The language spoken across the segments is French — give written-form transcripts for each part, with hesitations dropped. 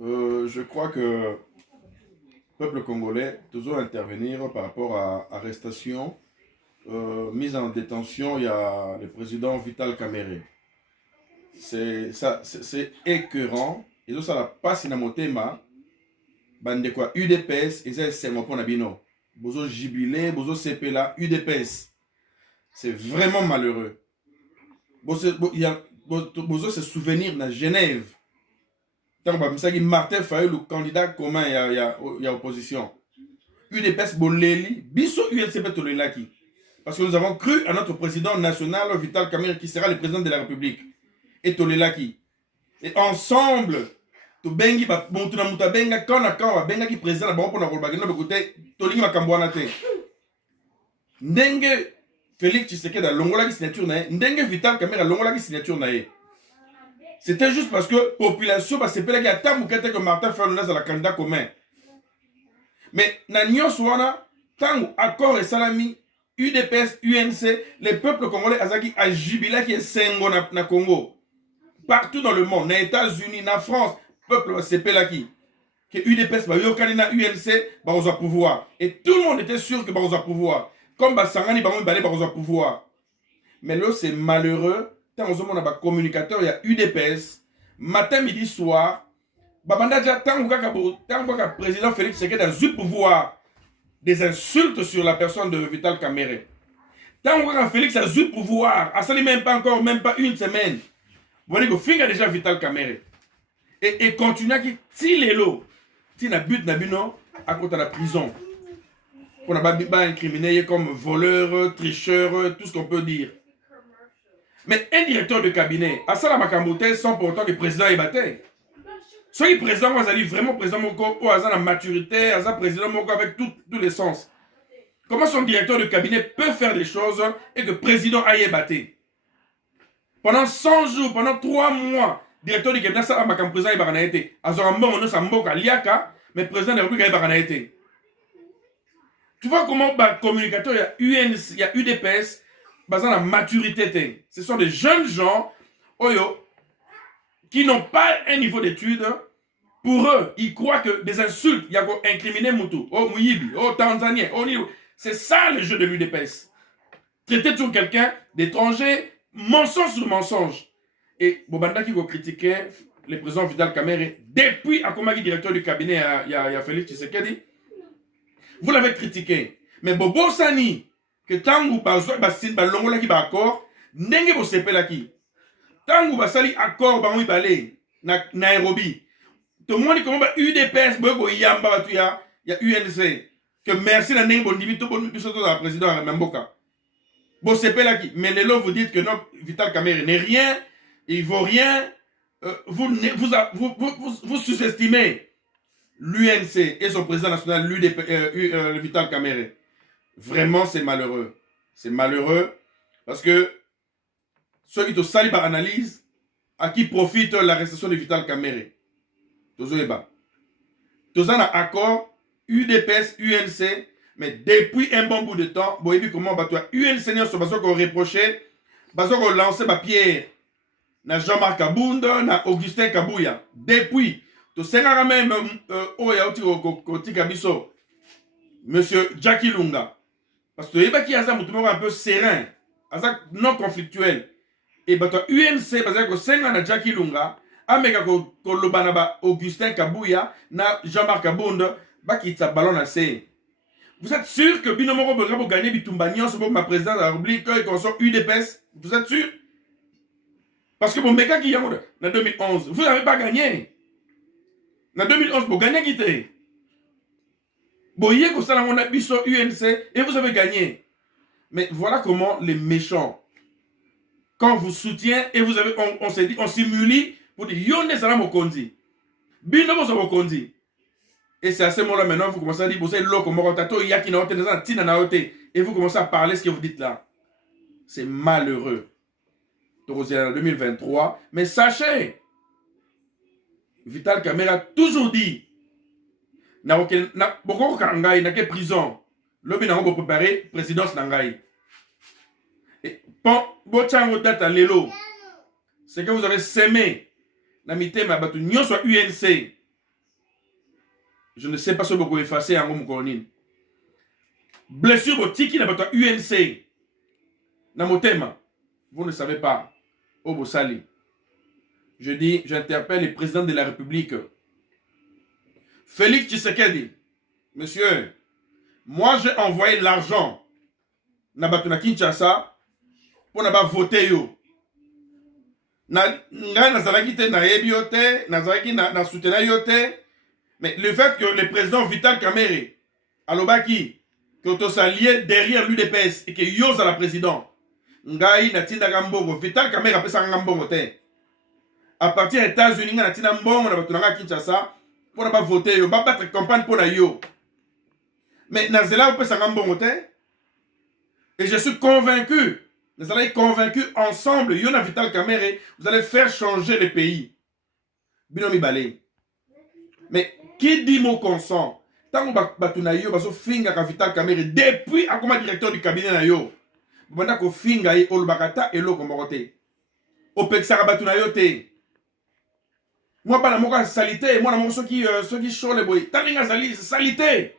Je crois que le peuple congolais doit intervenir par rapport à arrestation, mise en détention. Il y a le président Vital Kamerhe. C'est écœurant. Et ça la passe in motema. Bande quoi UDPS et c'est mon point bino. Bozo jubilé, bozo sepela UDPS. C'est vraiment malheureux. Bozo se souvenir dans Genève. Tant que Martin Fayou, le candidat commun, il y a opposition. UDPS Boleli, Bisso ULCP Tolelaki. Parce que nous avons cru à notre président national, Vital Kamerhe, qui sera le président de la République. Et Tolelaki. Et ensemble, to bengi ba montu na muta benga quand benga qui président na bango pour na no côté tolingi makambwana te. Ndenge Félix Tshisekedi a longola ki signature na ye, ndenge Vital Kamerhe a longola ki signature na ye. C'était juste parce que population ba sepela ki ata mukete que Martin Fayulu na la candidat commun. Mais na nyonso wana tango accord et salami UDPS UNC les peuples congolais azaki a jubila qui est sengo na Congo. Partout dans le monde, na États-Unis, na France, peuple va sepela qui que UDPS va yokani na UNC va au pouvoir et tout le monde était sûr que va au pouvoir comme Basangani va balé va au pouvoir. Mais là c'est malheureux tant on a ba communicateur il y a UDPS matin midi soir babanda déjà tant que président Félix Tshisekedi a eu pouvoir des insultes sur la personne de Vital Kamerhe. Tant que Félix a eu pouvoir, ça n'est même pas une semaine. Vous voyez que Finga déjà Vital Kamerhe. Et continue à qui les lots. Si na but na bino à côté de la prison. On a pas incriminé comme voleur, tricheur, tout ce qu'on peut dire. Mais un directeur de cabinet, à ça la makambote sans pour autant que le président est battu. Soit il président, moi, j'allais vraiment président Moko, ou à la maturité, à ça président Moko avec tous les sens. Comment son directeur de cabinet peut faire des choses et que le président aille battu? Pendant 100 jours, pendant 3 mois, directeur du cabinet, ça a makam président Ibarana été. Azoramba, on a Mboka, Liaka, mais président de la République Ibarana été. Tu vois comment bah, communicateur, il y a UNC, il y a UDPS, basant la maturité. Ce sont des jeunes gens, oyo, qui n'ont pas un niveau d'études. Pour eux, ils croient que des insultes, il y a incriminé Moutou, oh Mouyibi, oh Tanzanien, oh Nilo. C'est ça le jeu de l'UDPS. Traiter toujours quelqu'un d'étranger, mensonge sur mensonge. Et Bobanda qui critiquait le président Vital Kamerhe depuis Akomagi, directeur du cabinet, il y a Félix Tshisekedi. Vous l'avez critiqué. Mais Bobo Sani, que tangu ba longola ki ba accord, ndenge bo sepela ki. Tangu ba sali accord ba balé na Nairobi. Tout le monde comment ba UDPS bo yamba ba tu ya UNC. Que merci na ndenge bon dibito bon biso to la président Memboka. Bo sepela ki. Mais lelo vous dites que non Vital Kamerhe n'est rien, il vaut rien. Vous sous-estimez l'UNC et son président national, le Vital Kamerhe. Vraiment, c'est malheureux. C'est malheureux parce que ceux qui te saluent par analyse, à qui profite l'arrestation de Vital Kamerhe. Tozoeba. Tozana accord, UDPS, UNC, mais depuis un bon bout de temps, boyebi comment toi UNC n'est pas qu'on reprochait, parce qu'on lançait ma pierre. Na Jean-Marc Kabunda, na Augustin Kabouya. Depuis, to sengara même oya uti koti kabiso. Monsieur Jackie Lunga. Parce que yeba ki aza mutumo un peu serein, aza non conflictuel. Et bah toi UNC parce que senga na Jackie Lunga, ameka ko lobana ba Augustin Kabouya na Jean-Marc Kabunda ba kitsa ballon na C. Vous êtes sûr que Binomoro Boga pour gagner Bitumba Nyonso pour ma présidente de la République qu'on sort UDPS? Vous êtes sûr? Parce que mon méca qui est en 2011, vous n'avez pas gagné. En 2011, vous gagnez qui était. Vous voyez que ça on a mis sur UNC et vous avez gagné. Mais voilà comment les méchants, quand vous soutiennent et vous avez, on s'est dit, on simule pour dire Yone Sala Mokondi. Bino Mokondi. Et c'est à ce moment-là maintenant, vous commencez à dire, vous savez, l'eau comme Rotato, il y a qui n'a pas tina naote. Et vous commencez à parler ce que vous dites là. C'est malheureux. En 2023. Mais sachez, Vital Kamerhe a toujours dit, beaucoup kangai na ke prison, l'homme n'a pas préparé présidence nangai. Et bon chango data lelo, c'est que vous avez sémé, na mitema batu nyon soit UNC, je ne sais pas si vous pouvez effacer en Moukonine. Blessure au tiki n'a pas UNC. Namotema, vous ne savez pas. Obosali. Je dis, j'interpelle le président de la République. Félix Tshisekedi. Monsieur, moi j'ai envoyé l'argent na Kinshasa pour na voter yo. Na nazalaki te na yebi yo te, nazalaki na soutenir yo te. Mais le fait que le président Vital Kamerhe alobaki que to s'allier derrière l'UDPS et que yo à la président. Ngai na tinda mbongo Vital Kamerhe apesa mbongo te. À partir des États-Unis na tinda mbongo na bato na Kinshasa pour na voter yo, ba battre campagne pour na yo. Mais nazela apesa mbongo te. Et je suis convaincu, nous allons être convaincus ensemble, Yona Vital Kamerhe, vous allez faire changer le pays. Binomi Balé. Mais qui dit mon consent? Tant que batuna yo, baso finga ka Vital Kamerhe depuis comme directeur du cabinet na yo. Banda ko finga yi olbakata elo komorote. Opexara batuna yo te. Moi pas na moka salité, moi na mon qui chaud les boy. Talinga salité.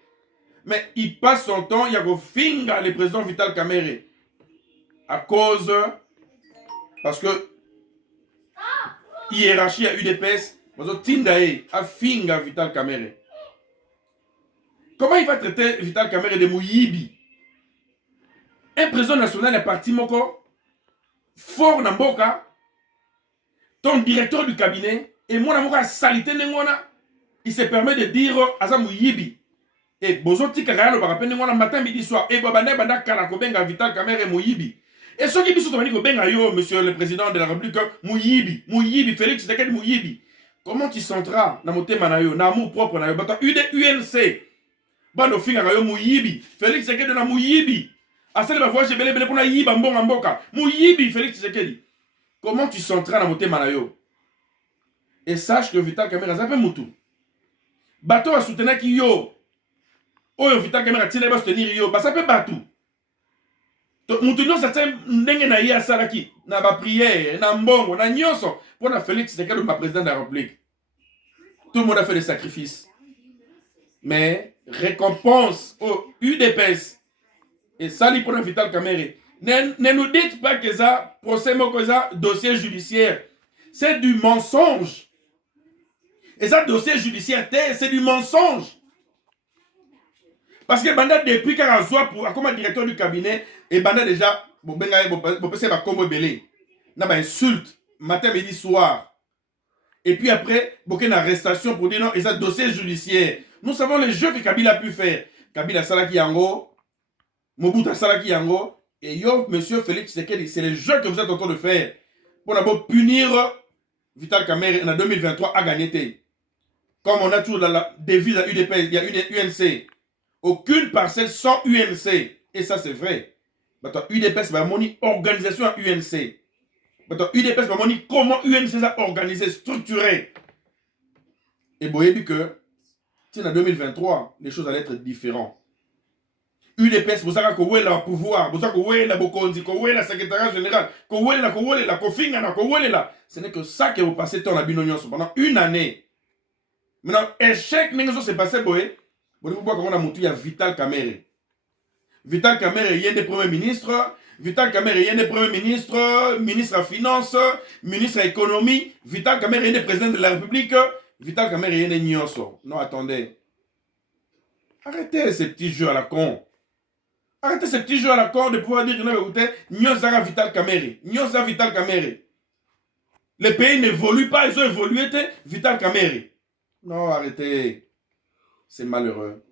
Mais il passe son temps, il y a que finga le président Vital Kamerhe. À cause, parce que hiérarchie à UDPS, Tindae a finga Vital Kamerhe. Comment il va traiter Vital Kamerhe de Mouyibi? Un président national est parti moko, fort Namboka, ton directeur du cabinet, et moi Namboka salité nengona, il se permet de dire à Mouyibi. Et bozoti kakayalo bakapende ngwana matin midi soir et babane banda kala kobenga Vital Kamerhe Mouyibi. Et ceux qui biso tomani kobenga yo monsieur le président de la République Mouyibi Félix Tshisekedi Mouyibi. Comment tu senteras na motema na yo na amour propre na yo bata UNC. Bando finga yo Mouyibi Félix Tshisekedi na Mouyibi. Asele ba voyage belé pour na yiba mbonga mboka. Mouyibi Félix Tshisekedi. Comment tu senteras na motema na yo? Et sache que Vital Kamerhe zape mutu. Bato a soutenir ki yo. Oyo Vital Kamerhe tine ba soutenir yo, ba ça peut battu. Moutounyo certains ndenge na ya salaki na ba prière, na mbongo, na nyonso pour na Félix Tshisekedi ma président de la République. Tout le monde a fait des sacrifices. Mais récompense au UDPS et sali pour na Vital Kamerhe. Ne nous dites pas que ça procès moko ça dossier judiciaire. C'est du mensonge. Et ça dossier judiciaire c'est du mensonge. Parce que Banda, depuis qu'il a pour comme directeur du cabinet, et Banda déjà, bon, c'est pas comme belé. N'a pas insulte, matin, midi, soir. Et puis après, beaucoup d'arrestation pour dire non, et ça, dossier judiciaire. Nous savons les jeux que Kabila a pu faire. Kabila Salaki Yango, Mobutu Salaki Yango, et yo, monsieur Félix Tshisekedi, c'est les jeux que vous êtes en train de faire. Pour d'abord punir Vital Kamerhe en 2023 à gagner. Comme on a toujours dans la devise à UDP, il y a une UNC. Aucune parcelle sans UNC. Et ça, c'est vrai. UDPS va moni organisation à UNC. UDPS va moni comment UNC a organisé, structuré. Et vous voyez que, en 2023, les choses allaient être différentes. UDPS, vous savez que le pouvoir, vous savez que le bokonzi, que le secrétaire général, que la kofinga, ce n'est que ça que vous passez dans la binonion pendant une année. Maintenant, échec, n'est-ce s'est passé, boye. Vous voyez comment on a monté à Vital Kamerhe. Vital Kamerhe est un des premiers ministres. Vital Kamerhe est un des premiers ministres, ministre des Finances, ministre de l'Économie. Vital Kamerhe est un des présidents de la République. Vital Kamerhe est un des nyonso. Non, attendez. Arrêtez ces petits jeux à la con. Arrêtez ces petits jeux à la con de pouvoir dire que non, écoutez, nyonsa Vital Kamerhe. Nyonsa Vital Kamerhe. Les pays n'évoluent pas, ils ont évolué, Vital Kamerhe. Non, arrêtez. C'est malheureux.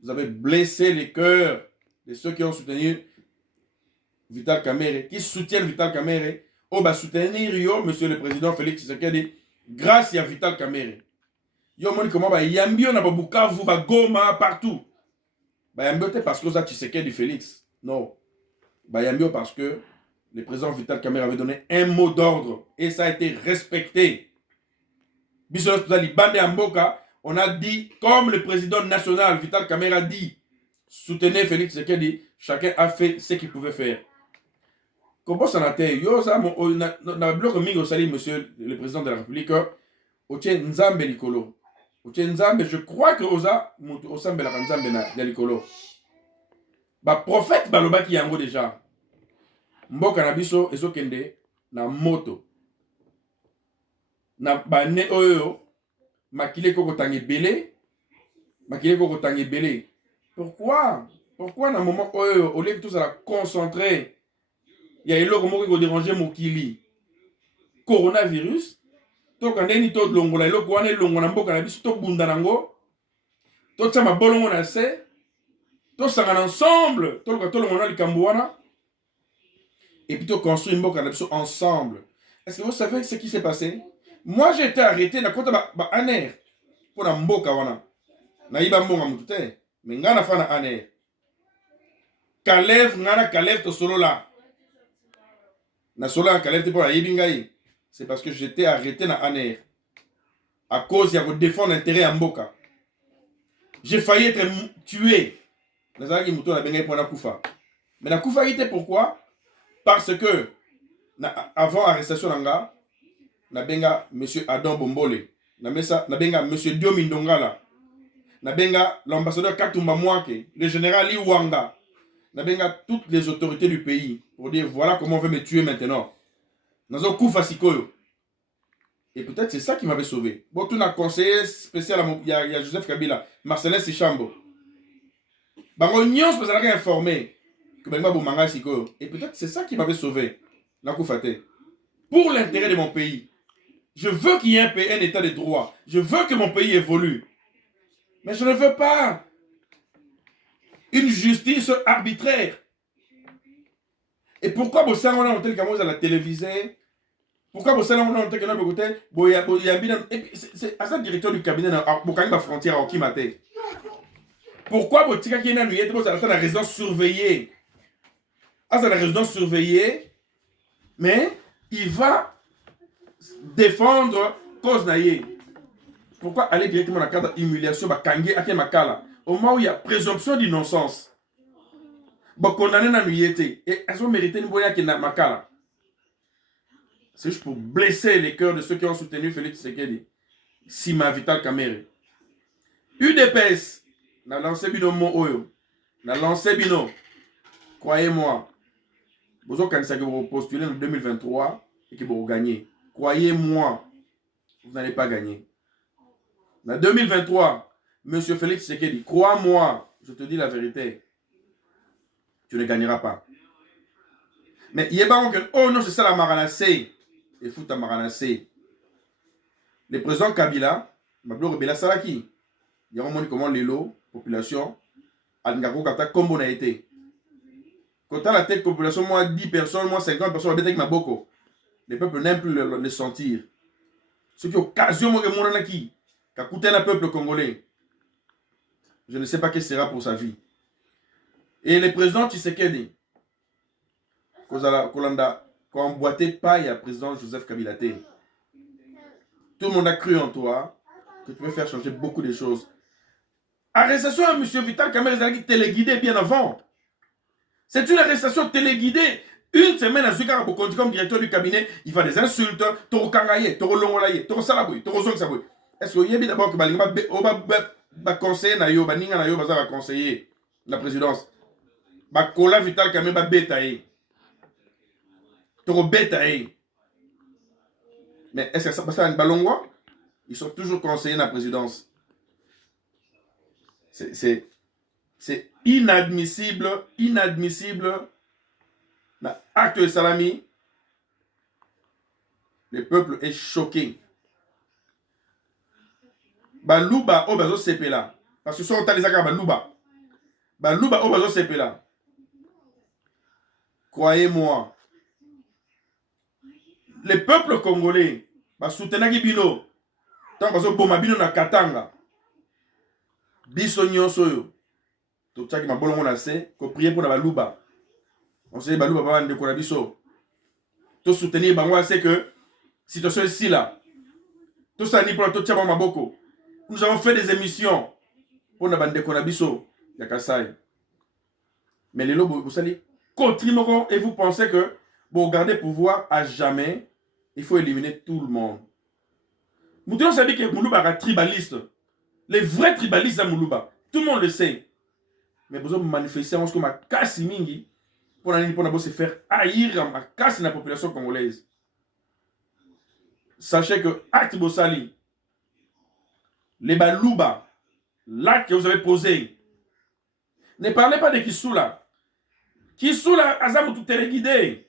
Vous avez blessé les cœurs de ceux qui ont soutenu Vital Kamerhe, qui soutiennent Vital Kamerhe. Oh, bah, soutenir yo, monsieur le président Félix Tshisekedi, grâce à Vital Kamerhe. Yo, moni comment, bah, yambio na Bukavu, bah, Goma, partout. Bah, yambio, parce que ça, Tshisekedi Félix. Non. Bah, yambio, parce que le président Vital Kamerhe avait donné un mot d'ordre et ça a été respecté. Bisous, Bande Amboka. On a dit, comme le président national, Vital Kamerhe a dit, soutenez Félix Tshisekedi, chacun a fait ce qu'il pouvait faire. Comment ça n'a été? Yo, ça, on a bloqué Mingo Sali, monsieur le président de la République, au tien Nzambe Likolo. Je crois que oza osambelaka nzambe na likolo. Ba prophète balobaki yango déjà. Mboka na biso ezokende na moto. Na bane oyo makile kokotanga ebele. Makile kokotanga ebele. Pourquoi na moment oyo au lieu que tout ça la concentré il y a eloko moko ko déranger mokili. Coronavirus to kandeni to longola eloko wana elongo na mboka na biso to bunda nango. To tsa mabolongo na se. To sangana ensemble, to longo na likambo wana. Et puis to construire mboka na biso ensemble. Est-ce que vous savez ce qui s'est passé? Moi j'ai été arrêté na kota ba aner pour na mboka wana. Na iba mbonga mutu te, mais nga na fa na aner. Kalev to solo la. Na solo na Kalev te pour la yibingai. C'est parce que j'étais arrêté na aner. À cause de défendre l'intérêt à mboka. J'ai failli être tué. Nazaki muto na bengai pour na kufa. Mais na kufa était pourquoi? Parce que avant arrestation nanga na benga monsieur Adam Bombole, na benga monsieur Diomi Ndongala, na benga l'ambassadeur Katumba Mwake, le général Iwanga, na benga toutes les autorités du pays pour dire voilà comment on veut me tuer maintenant. Nazo kufa sikoyo. Et peut-être c'est ça qui m'avait sauvé. Bon, tout un conseiller spécial, il y a Joseph Kabila, Marcelin Sichambo. Bango nyons parce qu'il a informé que Benga Boumanga sikoyo. Et peut-être c'est ça qui m'avait sauvé. Na kufate. Pour l'intérêt de mon pays. Je veux qu'il y ait un état de droit. Je veux que mon pays évolue. Mais je ne veux pas une justice arbitraire. Et pourquoi vous savez, on a tel à la télévisée? Pourquoi vous savez, on a tel c'est à ça le directeur du cabinet de la frontière à Okimate. Pourquoi vous savez qu'il y a une résidence surveillée? À la résidence surveillée, mais il va défendre cause naïe. Pourquoi aller directement dans le cadre d'humiliation au moment où il y a présomption d'innocence? Condamné na nuyete et elles ont mérité une boya qui n'a makala. C'est juste pour blesser les cœurs de ceux qui ont soutenu Félix Tshisekedi. Sima Vital Kamerhe. UDPS n'a lancé bino mo oyo. N'a lancé bino. Croyez-moi. Vous avez postulé en 2023 et que vous gagnez. Croyez-moi. Vous n'allez pas gagner. En 2023, Monsieur Félix Tshisekedi, crois-moi, je te dis la vérité. Tu ne gagneras pas. Mais il y a pas que, oh non, c'est ça la Maranacé. Et fout à Maranacé. Le président Kabila, Mablo Rebela Salaki, il y a un moment comment l'élo, population, Alngako Kata, comme on a été. Quand à la tête population, moi 10 personnes, moi 50 personnes, avec ma boko. Les peuples n'aiment plus le sentir. Ce qui est occasion, moi, qui a coûté un peuple congolais. Je ne sais pas ce sera pour sa vie. Et le président Tshisekedi, quand on emboîtait paille à président Joseph Kabila. Tout le monde a cru en toi que tu peux faire changer beaucoup de choses. Arrestation à M. Vital Kamerhe qui téléguidé bien avant. C'est une arrestation téléguidée. Une semaine à Zukara Bokondi comme directeur du cabinet, il fait des insultes, Toro Kangaye, Toro Longolaye, Toro Salaboui, Toro Zong Saboui. Est-ce que vous avez d'abord que va conseiller Nayo, Baninga Nayo, va conseiller la présidence? Bakola Vital Kamerhe va bétailler. Toro bétailler. Mais est-ce que ça passe à un ballon? Ils sont toujours conseillers de la présidence. C'est inadmissible, inadmissible. Acte de salami. Le peuple est choqué. Balouba obazo sepela. Parce que sont les accords Balouba. Balouba obazo sepela. Croyez-moi. Le peuple congolais va soutenir Bino. Tant que boma bino na Katanga. Biso nyonso yo. To tchaki mabolongo na se ko prier pour na Balouba. On sait Balouba va ndeko na biso. To soutenir bango c'est que situation ici là. Tout ça ni pour to tchaba maboko. Nous avons fait des émissions pour na bandeko na biso ya Kasai. Mais les lobos vous savez continuez et vous pensez que pour garder pouvoir à jamais, il faut éliminer tout le monde. Nous savons que Moulouba est tribaliste. Les vrais tribalistes à Moulouba, tout le monde le sait. Mais besoin de manifester en ce que ma casse mingi pour se faire haïr ma casse la population congolaise. Sachez que acte Bossali, les Balouba, l'acte que vous avez posé, ne parlez pas de Kissoula. Kissoula, Azam tout téléguidé.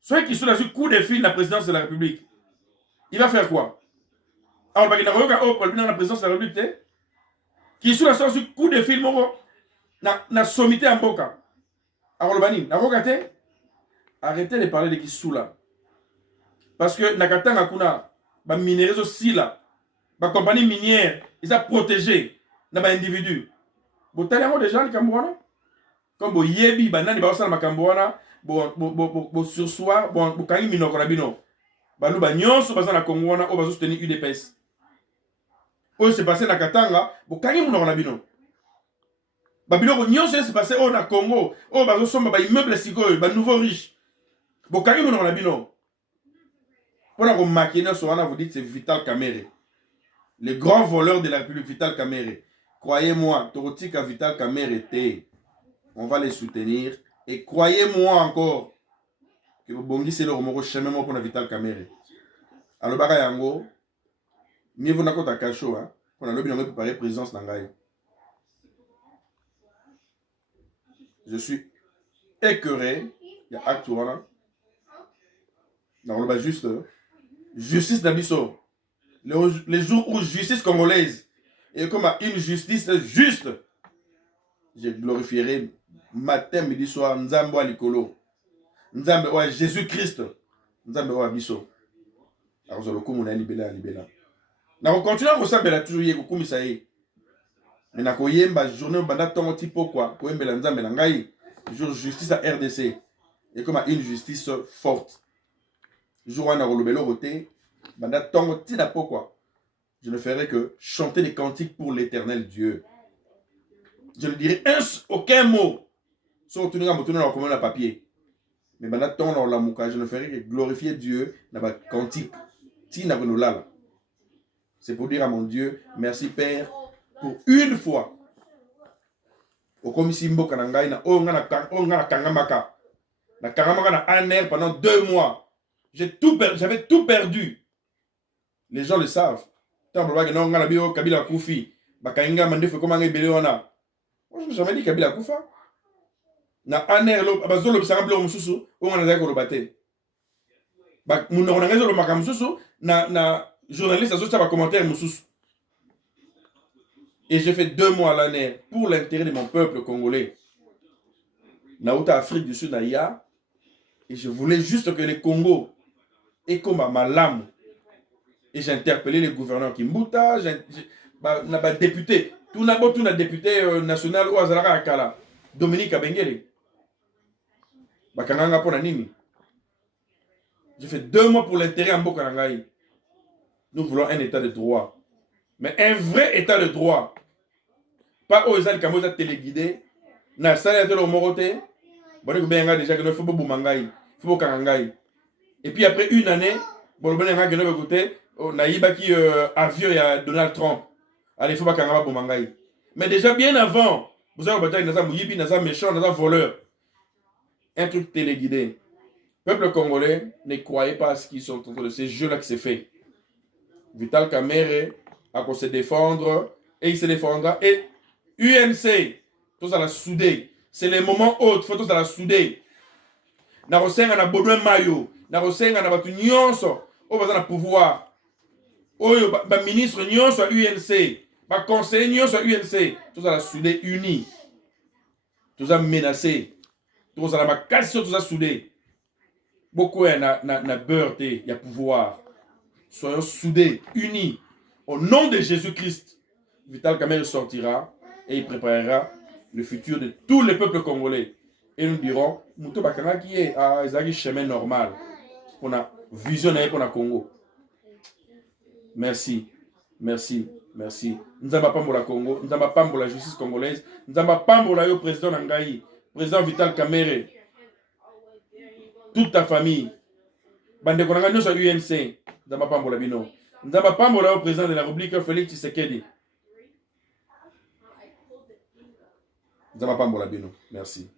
Soit Kissoula sur coup de fil de la présidence de la République. Il va faire quoi? Alors, il va dans la présidence de la République. Kissoula sur coup de fil, na sommité en boka. Alors, arrêtez de parler de Kissoula. Parce que Nakatanga kuna, ba minéraux aussi là, ba compagnie minière, ils sont protégés, na ba individu. Vous avez déjà le Cambouana? Comme vous yebi, banani ba osala makambouana, bo sursoir, bo kangi minoko na bino. Ba lu ba nyonso baza na Congouana o bazo soutenir UDPS. O se passé na Katanga, bo kangi minoko na bino. Ba biloko nyonso se passé o na Congo, o bazo somba ba immeuble sikoyo, ba nouveau riche. Bo kangi minoko na bino. Pendant que Makina Soana vous dites c'est Vital Kamerhe. Le grand voleur de la République, Vital Kamerhe. Croyez-moi, Torotika Vital Kamerhe, on va les soutenir. Et croyez-moi encore que vous bongissez le remords chemin pour la Vital Kamerhe. Alors, Bagayango, mieux vous n'avez pas caché, pour la lobby, on a préparé présidence d'Angaï. Je suis écœuré. Il y a acte là. Non, juste. Justice d'Abisso. Les jours où justice congolaise est comme une justice juste, je glorifierai matin, midi, soir, Nzambo Alikolo. Nzambe, ouais, Jésus-Christ. Nzambe, ouais, Abisso. Alors, je vais le libéla. Na continue à ressembler toujours yé kokumi ça y. Mais na koyemba journée banda tongo tipo quoi, koyembela Nzambe na ngai. Jour justice à RDC. Et comme une justice forte. Jour où on a relobé le roté, pourquoi je ne ferai que chanter des cantiques pour l'éternel Dieu. Je ne dirai aucun mot sur le papier. Mais je ne ferai que glorifier Dieu dans ma cantique. C'est pour dire à mon Dieu, merci Père, pour une fois. Au komisimbo kanangai na na kangamaka. Na kangamaka na un air pendant 2 mois. J'avais tout perdu. Les gens le savent. Tant que non, on Kabila Koufi. Bakainga Mandef, comment on est belé on a. Moi, je n'ai jamais dit Kabila Koufa. Na aner lo, abazolo bisangable au mususu, on a zako lo bate. Bak, mon on a raison le makamususu, na journaliste azocha ba commentaire mususu. Et j'ai fait 2 mois à l'année pour l'intérêt de mon peuple congolais. Na outa Afrique du Sud, na ya. Et je voulais juste que les Congo et comme ma lame. Et j'ai interpellé les gouverneurs Kimbuta, j'ai député, tout n'a député national ou Azalaka Akala, Dominique Abengele. Bakanganga pour Nini. J'ai fait 2 mois pour l'intérêt en Bokanangaï. Nous voulons un état de droit. Mais un vrai état de droit. Pas aux Azal Kamoza téléguidé. Na salaire de l'Omoroté. Bon, il y a déjà que nous faisons Boumangaï. Faut Kangangaï. Et puis après une année, bon, il y a que côté. Naïba qui avion il y a Donald Trump. Allez, il faut pas qu'on ait Bomangaï. Mais déjà bien avant, vous avez bataille dans un mouyibi, dans un méchant, dans un voleur. Un truc téléguidé. Peuple congolais, ne croyez pas à ce qu'ils sont en train de ces jeux-là qui s'est fait. Vital Kamerhe a qu'on se défendre et il se défendra. Et UNC, tous à la soudée. C'est les moments hauts, faut tous à la soudée. Narosenga na Baudouin Mayo, Narosenga na batu nyonso, au bazan na pouvoir. Oyo ba ministre nyonso à UNC, ba conseiller nyonso à UNC, tous à la soudée unis. Tous à menacé. Tous à la casse, tous à soudé. Beaucoup na beurre, il y a pouvoir. Soyons soudés, unis. Au nom de Jésus-Christ, Vital Kamerhe sortira et il préparera le futur de tous les peuples congolais. Et nous dirons, Mouto Bakanga qui est à un chemin normal. On a visionné pour le Congo. Merci, merci, merci. Nous n'avons pas pour le Congo, nous n'avons pas pour la justice congolaise, nous n'avons pas pour le président Nangaï, président Vital Kamerhe, toute ta famille. Bande Konanga nous sommes UNC, nous n'avons pas pour la bino. Nous n'avons pas pour le président de la République Félix Tshisekedi. Nzamba pambola bino. Merci.